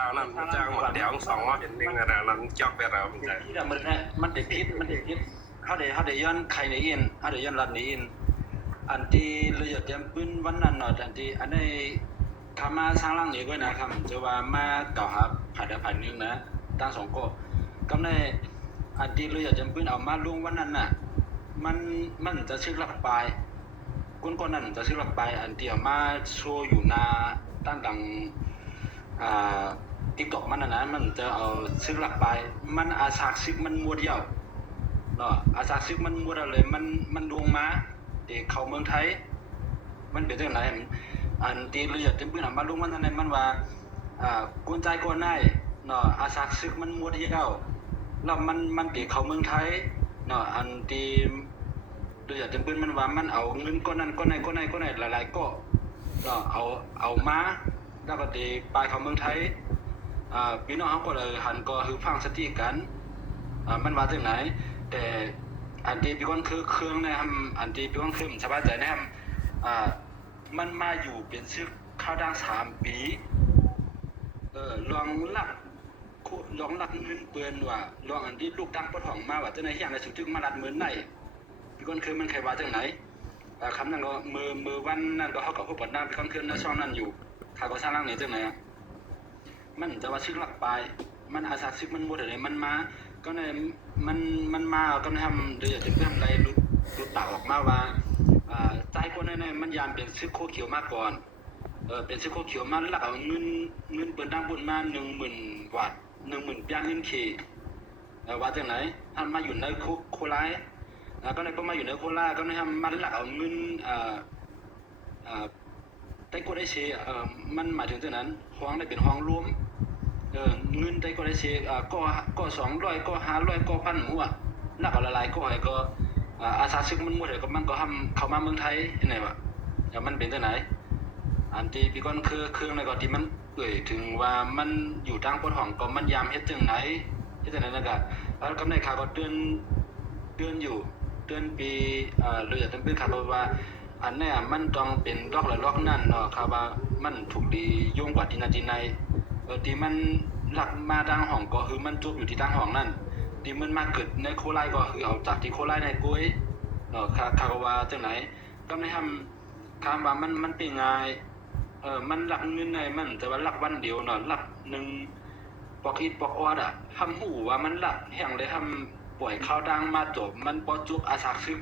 ข้าวนั้นจ้างหมดเดี๋ยว200เป็นหนึ่งอะไรนั้นจอกไปแล้วมันจะที่มันเนี่ยมันเด็กพิษเขาได้ย้อนใครในอินเขาได้ย้อนรัดในอินอันที่เราอยากจะปืนวันนั้นหน่อยอันที่อันนี้ทำมาสร้างร่างนี้ก็นะครับจะว่ามาเก่าหาผ่านได้ผ่านนึงนะตั้ง2 ก็ในอันที่เราอยากจะปืนเอามาลุงวันนั้นน่ะมันจะชื่อหลักปลายก้นนั้นจะชื่อหลักปลายอันที่เอามาโชว์อยู่หน้าตั้งดังTikTok มันนะมันจะเอาซื้อหลักไปมันอาสาซึกมันมัวเดียวเนาะอาสาซึกมันมัวเลยมันลงมาเด็กเข้าเมืองไทยมันเป็นจังได๋อันที่เลือดเต็มปืนมาลงมันนั่นมันว่ากุนใจก่อนได้เนาะอาสาซึกมันมัวเดียวแล้วมันเด็กเข้าเมืองไทยเนาะอันที่เลือดเต็มปืนมันว่ามันเอาเงินก้อนนั้นก้อนไหนหลายๆก็เนาะเอามาแล้วก็ดีไปเข้าเมืองไทยพี่น้องเขาก็เลยหันก็คือฟังสติกันมันมาจากไหนแต่อันที่พี่ก้อนคือเครื่องนะครับอันที่พี่ก้อนคือสบายใจนะครับมันมาอยู่เป็นซึกข้าวดัง3 ปีลองหลักเงินเปือนว่าลองอันที่ลูกตั้งปะท้องมาว่าจะในอย่างในสุดทึกมาลัดเหมือนไหนพี่ก้อนคือมันใครว่าจากไหนคำนั้นก็มือวันนั้นก็เขากับผู้ปกครองพี่ก้อนคือในช่องนั้นอยู่ข้าก็สร้างร่างนี้จากไหนมันจะว่าชื่อหลักไปมันอาสาซึกมันบ่ได้เลยมันมาก็ในมันมาก็ทำเดี๋ยวจะทำอะไรรุดปากออกมาว่าใจคนนั้นมันยามเป็นซึกโคเขียวมาก่อนเป็นซึกโคเขียวมาแล้วเอาเงินเปิดดังบุญมา10,000 บาท 10,000 ย่างเงินขี่ว่าจากไหนท่านมาอยู่ในโคราชก็ในก็มาอยู่ในโคราชก็ในทำมันแล้วเอาเงินแต่ก็ได้เสียมันหมายถึงจากนั้นห้องได้เป็นห้องรวมเงินแต่ก็ได้เสียก็200ก็500ก็1,000หัวนักละลายก็ให้ก็อาสาซึกมันหมดเลยก็มันก็ทำเข้ามาเมืองไทยไหนวะมันเป็นจากไหนอันที่พี่ก้อนคือเครื่องในก่อนที่มันถึงว่ามันอยู่ทางปนห้องก็มันยามเฮ็ดจังไหนนะครับแล้วกำในข่าวก็เตือนอยู่เตือนปีเราอยากเป็นข่าวว่าอันนี้มันต้องเป็นล็อกนั่นเนาะครับว่ามันถูกดียุ่งกว่าที่นาจีในที่มันหลักมาทางห้องก็คือมันจบอยู่ที่ทางห้องนั่นที่มันมาเกิดในโคราชก็คือเอาจากที่โคราชในกุ้ยเนาะคาว่าจังไหนก็ไม่ทำคำว่ามันเป็นไงมันหลักเงินในมันแต่ว่าหลักวันเดียวเนาะหลัก1ปอกอีปอกออดทำหูว่ามันหลักแห่งเลยทำปล่อยข้าวดังมาจบมันพอจบอาสาซึก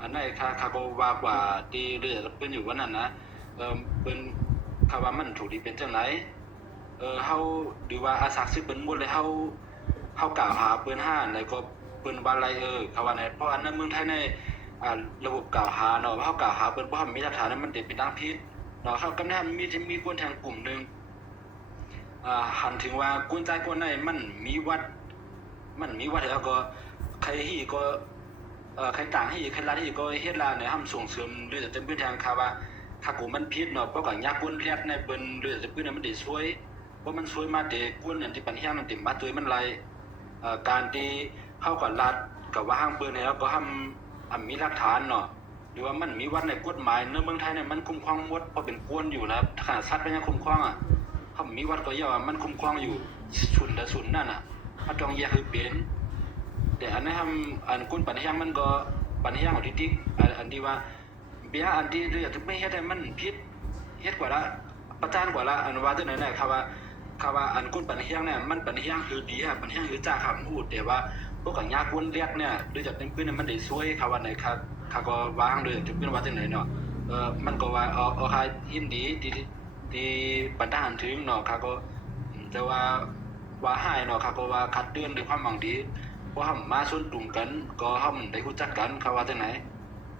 อันนั้นคาก็ว่ากว่าที่เรือเป็นอยู่วันนั้นนะเป็นคาว่ามันถูกดีเป็นจังไหนเฮาดูว่าอาสาซึกเป็นหมดเลยเฮากล่าวหาเปิ้น5ในก็เปิ้นว่าอะไรคาว่าไหนเพราะอันนั้นเมืองไทยในระบบกล่าวหาเนาะว่าเฮากล่าวหาเปิ้นบ่ทำมีหลักฐานนั้นมันเป็นทางผิดเนาะเฮากำลังมีคนทางกลุ่มนึงหันถึงว่ากวนใจกวนในมันมีวัดแล้วก็ใครที่ก็ใครต่างให้ใครรัฐที่ก็เฮ็ดลาเนี่ยห้ามส่งเสริมหรือจะเป็นทางคาว่าถ้ากูมันผิดเนาะเพราะก็ยากวนเรียดในเปิ้นหรือจะเป็นมันได้ช่วยเพราะมันช่วยมาแต่กวนอันที่ปัญหามันติมาตัวมันไหลการที่เฮากับรัฐกับว่าห้างเปิ้นแล้วก็ห้ามมีหลักฐานเนาะหรือว่ามันมีวัดในกฎหมายในเมืองไทยเนี่ยมันคุ้มครองหมดเพราะเป็นกวนอยู่นะขนาดสัตว์มันยังคุ้มครองเฮามีวัดก็ย่อมันคุ้มครองอยู่ศูนย์นั่นเฮาต้องแยกคือเป็นแต่อันนั้นอันคุณปัญญามันก็ปัญญาของที่อันที่ว่าเบียอันที่เรียกไม่เฮ็ดให้มันผิดเฮ็ดกว่าละประจานกว่าละอันว่าจังไหนน่ะครับว่าอันคุณปัญญาเนี่ยมันปัญญาคือดีปัญญาคือจ้าคำพูดแต่ว่าพวกกับยากวนเรียกเนี่ยโดยจะเป็นปืนมันได้ช่วยครับว่าไหนครับก็วางเลยจะเป็นว่าจังไหนเนาะมันก็ว่าเอาให้ยินดีที่ปัญหาถึงเนาะครับก็จะว่าให้เนาะครับก็ว่าคัดเตือนด้วยความหวังดีเพราะมาส่วนตุ่มกันก็ได้รู้จักกันเขาว่าจังไหน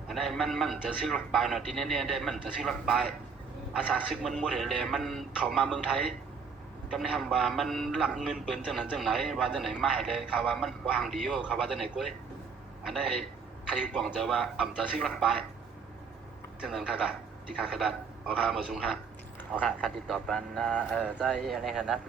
อันนี้มันจะซื้อหลักปลายเนาะที่แน่ๆได้มันจะซื้อหลักปลายอาสาซึกมันหมดเลยมันเข้ามาเมืองไทยก็ได้ทำว่ามันหลักเงินเปิ้นจังนั้นจังไหนว่าจังไหนมาให้เลยเขาว่ามันวางดีอยู่เขาว่าจังไหนกุ้ยอันนี้ใครกวางจะว่าจะซื้อหลักปลายจังนั้นค่ะที่ค่ากระดาษเอาค่ามาส่งค่ะเอาค่ะติดต่อปันใจอะไรกันนะ